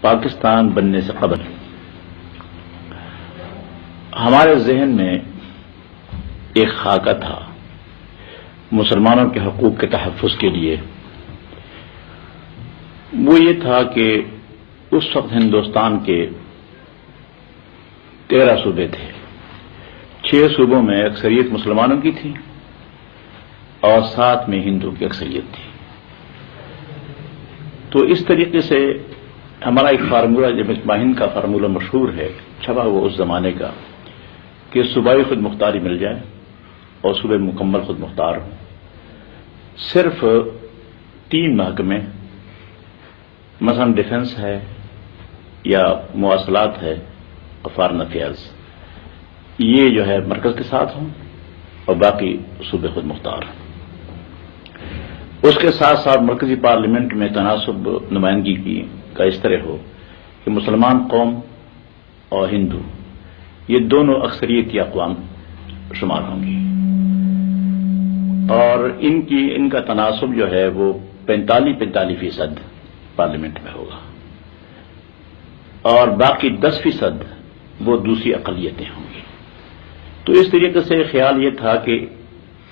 پاکستان بننے سے قبل ہمارے ذہن میں ایک خاکہ تھا مسلمانوں کے حقوق کے تحفظ کے لیے. وہ یہ تھا کہ اس وقت ہندوستان کے 13 صوبے تھے. 6 صوبوں میں اکثریت مسلمانوں کی تھی اور 7 میں ہندو کی اکثریت تھی. تو اس طریقے سے ہمارا ایک فارمولہ جب ہند کا فارمولہ مشہور ہے چھپا ہوا اس زمانے کا کہ صوبائی خود مختاری مل جائے اور صوبے مکمل خود مختار ہوں. صرف 3 محکمے مثلا ڈیفنس ہے یا مواصلات ہے اور فارن افیئرز، یہ جو ہے مرکز کے ساتھ ہوں اور باقی صوبے خود مختار ہوں. اس کے ساتھ ساتھ مرکزی پارلیمنٹ میں تناسب نمائندگی کا اس طرح ہو کہ مسلمان قوم اور ہندو یہ دونوں اکثریتی اقوام شمار ہوں گی اور ان کا تناسب جو ہے وہ 45% پارلیمنٹ میں ہوگا اور باقی 10% وہ دوسری اقلیتیں ہوں گی. تو اس طریقے سے خیال یہ تھا کہ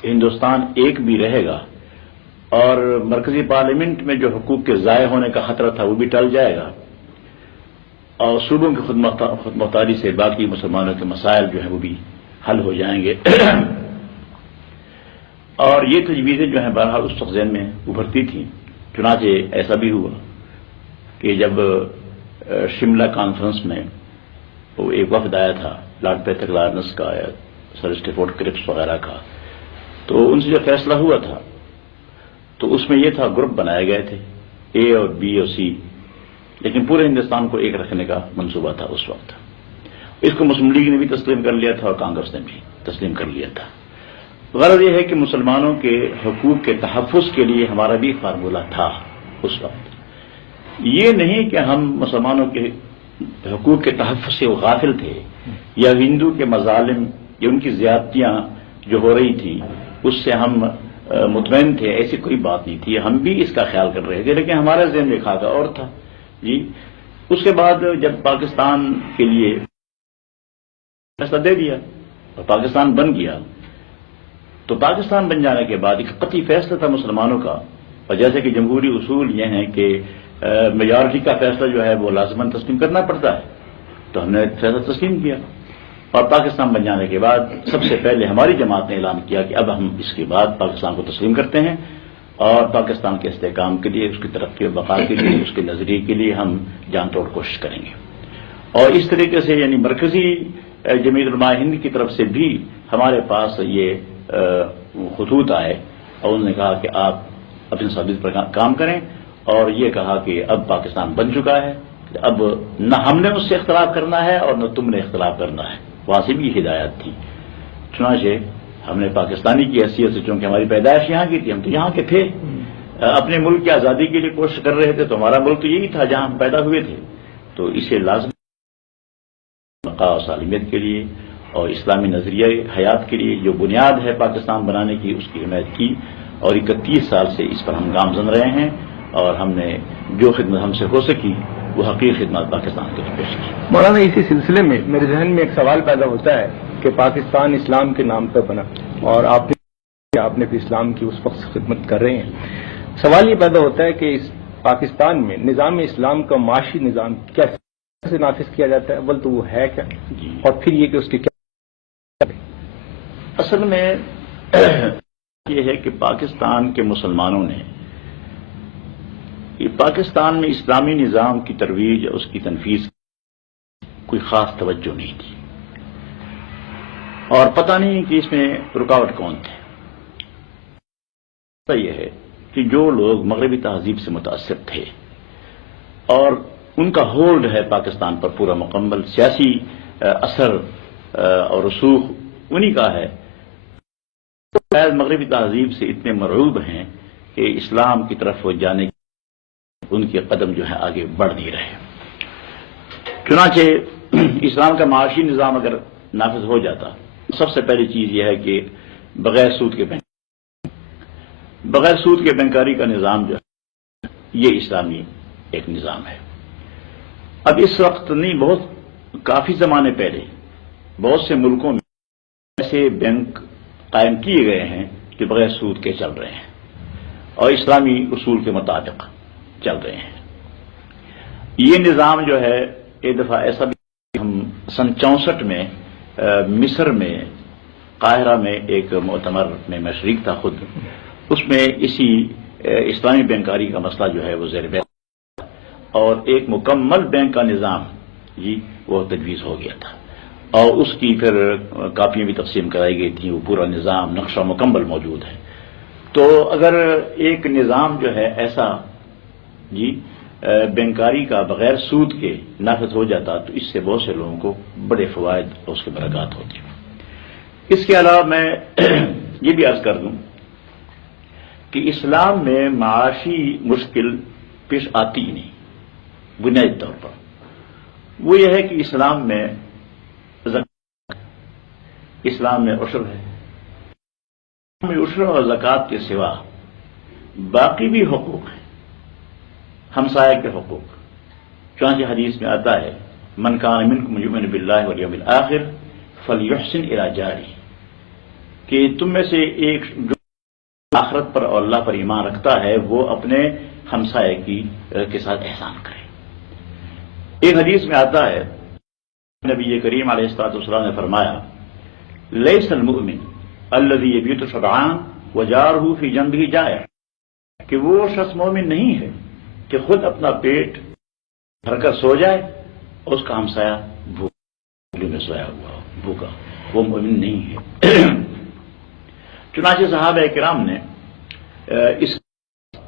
ہندوستان ایک بھی رہے گا اور مرکزی پارلیمنٹ میں جو حقوق کے ضائع ہونے کا خطرہ تھا وہ بھی ٹل جائے گا اور صوبوں کی خود مختاری سے باقی مسلمانوں کے مسائل جو ہیں وہ بھی حل ہو جائیں گے. اور یہ تجویزیں جو ہیں بہرحال اس وقت ذہن میں ابھرتی تھیں. چنانچہ ایسا بھی ہوا کہ جب شملہ کانفرنس میں وہ ایک وفد آیا تھا لارڈ پیتھر لارنس کا یا سر اسٹیفورڈ کرپس وغیرہ کا، تو ان سے جو فیصلہ ہوا تھا تو اس میں یہ تھا گروپ بنائے گئے تھے اے اور بی اور سی، لیکن پورے ہندوستان کو ایک رکھنے کا منصوبہ تھا اس وقت. اس کو مسلم لیگ نے بھی تسلیم کر لیا تھا اور کانگریس نے بھی تسلیم کر لیا تھا. غرض یہ ہے کہ مسلمانوں کے حقوق کے تحفظ کے لیے ہمارا بھی فارمولہ تھا اس وقت. یہ نہیں کہ ہم مسلمانوں کے حقوق کے تحفظ سے غافل تھے یا ہندو کے مظالم یا ان کی زیادتیاں جو ہو رہی تھی اس سے ہم مطمئن تھے. ایسی کوئی بات نہیں تھی. ہم بھی اس کا خیال کر رہے تھے لیکن ہمارے ذہن میں خاکہ اور تھا. جی اس کے بعد جب پاکستان کے لیے فیصلہ دے دیا اور پاکستان بن گیا تو پاکستان بن جانے کے بعد ایک قطعی فیصلہ تھا مسلمانوں کا. اور جیسے کہ جمہوری اصول یہ ہیں کہ میجارٹی کا فیصلہ جو ہے وہ لازماً تسلیم کرنا پڑتا ہے، تو ہم نے فیصلہ تسلیم کیا اور پاکستان بن جانے کے بعد سب سے پہلے ہماری جماعت نے اعلان کیا کہ اب ہم اس کے بعد پاکستان کو تسلیم کرتے ہیں اور پاکستان کے استحکام کے لیے، اس کی ترقی و بقا کے لیے، اس کے نظریے کے لیے ہم جان توڑ کوشش کریں گے. اور اس طریقے سے یعنی مرکزی جمعیت علماء ہند کی طرف سے بھی ہمارے پاس یہ خطوط آئے اور انہوں نے کہا کہ آپ اپنی ثابت پر کام کریں اور یہ کہا کہ اب پاکستان بن چکا ہے، اب نہ ہم نے اس سے اختلاف کرنا ہے اور نہ تم نے اختلاف کرنا ہے. وہاں سے بھی ہدایت تھی. چنانچہ ہم نے پاکستانی کی حیثیت سے، چونکہ ہماری پیدائش یہاں کی تھی، ہم تو یہاں کے تھے، اپنے ملک کی آزادی کے لیے کوشش کر رہے تھے، تو ہمارا ملک تو یہی تھا جہاں ہم پیدا ہوئے تھے. تو اسے لازم بقا و سالمیت کے لیے اور اسلامی نظریہ حیات کے لیے جو بنیاد ہے پاکستان بنانے کی، اس کی حمایت کی اور 31 سال سے اس پر ہم گامزن رہے ہیں اور ہم نے جو خدمت ہم سے ہو سکی وہ حقیقی خدمات پاکستان کے پیش کی. مولانا اسی سلسلے میں میرے ذہن میں ایک سوال پیدا ہوتا ہے کہ پاکستان اسلام کے نام پر بنا اور آپ نے بھی اسلام کی اس وقت خدمت کر رہے ہیں. سوال یہ پیدا ہوتا ہے کہ اس پاکستان میں نظام اسلام کا معاشی نظام کیسے نافذ کیا جاتا ہے؟ اول تو وہ ہے کیا اور پھر یہ کہ اس کے کیا؟ اصل میں یہ ہے کہ پاکستان کے مسلمانوں نے پاکستان میں اسلامی نظام کی ترویج اور اس کی تنفیذ کوئی خاص توجہ نہیں تھی اور پتہ نہیں کہ اس میں رکاوٹ کون تھے. یہ ہے کہ جو لوگ مغربی تہذیب سے متاثر تھے اور ان کا ہولڈ ہے پاکستان پر پورا مکمل سیاسی اثر اور رسوخ انہی کا ہے، مغربی تہذیب سے اتنے مرعوب ہیں کہ اسلام کی طرف جانے ان کے قدم جو ہے آگے بڑھ نہیں رہے. چنانچہ اسلام کا معاشی نظام اگر نافذ ہو جاتا، سب سے پہلی چیز یہ ہے کہ بغیر سود کے بینکاری کا نظام جو ہے یہ اسلامی ایک نظام ہے. اب اس وقت نہیں، بہت کافی زمانے پہلے بہت سے ملکوں میں ایسے بینک قائم کیے گئے ہیں جو بغیر سود کے چل رہے ہیں اور اسلامی اصول کے مطابق چل رہے ہیں۔ یہ نظام جو ہے ایک دفعہ ایسا بھی، ہم سن 64 میں مصر میں قاہرہ میں ایک مؤتمر میں میں شریک تھا خود، اس میں اسی اسلامی بینکاری کا مسئلہ جو ہے وہ زیر بحث اور ایک مکمل بینک کا نظام وہ تجویز ہو گیا تھا اور اس کی پھر کاپیاں بھی تقسیم کرائی گئی تھیں، وہ پورا نظام نقشہ مکمل موجود ہے۔ تو اگر ایک نظام جو ہے ایسا بینکاری کا بغیر سود کے نافذ ہو جاتا تو اس سے بہت سے لوگوں کو بڑے فوائد اور اس کے برکات ہوتے۔ اس کے علاوہ میں یہ بھی عرض کر دوں کہ اسلام میں معاشی مشکل پیش آتی ہی نہیں بنیادی طور پر۔ وہ یہ ہے کہ اسلام میں اسلام میں عشر ہے، عشر اور زکوٰۃ کے سوا باقی بھی حقوق ہیں، ہمسائے کے حقوق۔ چنانچہ حدیث میں آتا ہے من کان منکم یؤمن باللہ والیوم الآخر فلیحسن الی جارہ، کہ تم میں سے ایک جو آخرت پر اور اللہ پر ایمان رکھتا ہے وہ اپنے ہمسائے کے ساتھ احسان کرے۔ ایک حدیث میں آتا ہے نبی کریم علیہ الصلوۃ والسلام نے فرمایا لیس المؤمن الذی یبیت شبعان وجارہ فی جنبہ جائع، کہ وہ شخص مومن نہیں ہے کہ خود اپنا پیٹ بھر کر سو جائے اور اس کا ہمسایہ بھوکے میں سویا ہوا ہو بھوکا، وہ مومن نہیں ہے۔ چنانچہ صحابہ کرام نے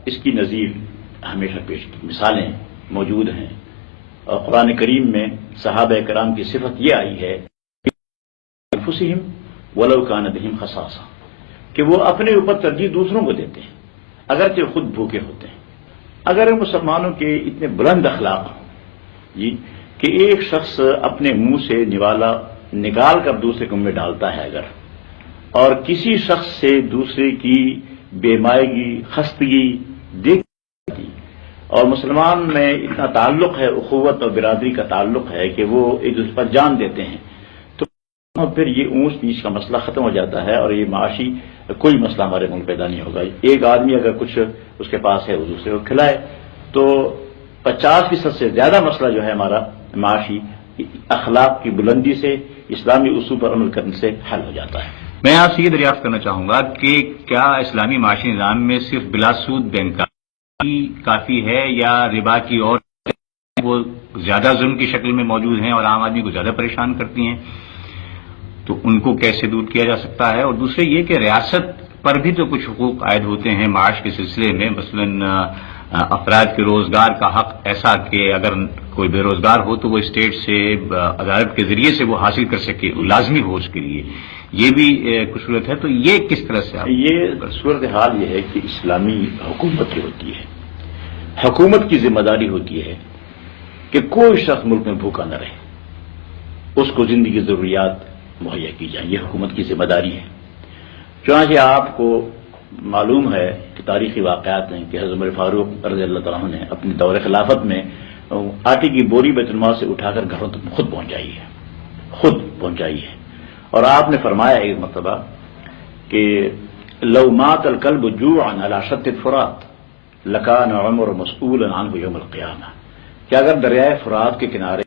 اس کی نظیر ہمیشہ پیش کی، مثالیں موجود ہیں اور قرآن کریم میں صحابہ کرام کی صفت یہ آئی ہے انفسہم ولو کان بہم خصاصہ، کہ وہ اپنے اوپر ترجیح دوسروں کو دیتے ہیں اگرچہ خود بھوکے ہوتے ہیں۔ اگر مسلمانوں کے اتنے بلند اخلاق ہوں کہ ایک شخص اپنے منہ سے نوالا نکال کر دوسرے کے منہ میں ڈالتا ہے اگر، اور کسی شخص سے دوسرے کی بیمائگی خستگی دیکھتی، اور مسلمان میں اتنا تعلق ہے، اخوت اور برادری کا تعلق ہے کہ وہ ایک دوسرے پر جان دیتے ہیں، تو پھر یہ اونچ نیچ کا مسئلہ ختم ہو جاتا ہے اور یہ معاشی کوئی مسئلہ ہمارے ملک پیدا نہیں ہوگا۔ ایک آدمی اگر کچھ اس کے پاس ہے وہ دوسرے کو کھلائے تو 50% سے زیادہ مسئلہ جو ہے ہمارا معاشی اخلاق کی بلندی سے، اسلامی اصول پر عمل کرنے سے حل ہو جاتا ہے۔ میں آپ سے یہ دریافت کرنا چاہوں گا کہ کیا اسلامی معاشی نظام میں صرف بلا سود بینکاری کافی ہے یا ربا کی اور وہ زیادہ ظلم کی شکل میں موجود ہیں اور عام آدمی کو زیادہ پریشان کرتی ہیں، تو ان کو کیسے دور کیا جا سکتا ہے؟ اور دوسرے یہ کہ ریاست پر بھی تو کچھ حقوق عائد ہوتے ہیں معاش کے سلسلے میں، مثلاً افراد کے روزگار کا حق ایسا کہ اگر کوئی بے روزگار ہو تو وہ اسٹیٹ سے عدالت کے ذریعے سے وہ حاصل کر سکے، لازمی ہو اس کے لیے، یہ بھی کچھ صورت ہے۔ تو یہ کس طرح سے یہ صورتحال یہ ہے کہ اسلامی حکومت کی ہوتی ہے، حکومت کی ذمہ داری ہوتی ہے کہ کوئی شخص ملک میں بھوکا نہ رہے، اس کو زندگی کی ضروریات مہیا کی جائیں، یہ حکومت کی ذمہ داری ہے۔ چنانچہ آپ کو معلوم ہے کہ تاریخی واقعات ہیں کہ حضرت عمر فاروق رضی اللہ تعالیٰ عنہ نے اپنے دور خلافت میں آٹے کی بوری بیت المال سے اٹھا کر گھروں تک خود پہنچائی ہے، اور آپ نے فرمایا ایک مرتبہ کہ لو مات الکلب جوعا علی شط الفرات لکان عمر مسئولا عنہ یوم القیامہ، کہ اگر دریائے فرات کے کنارے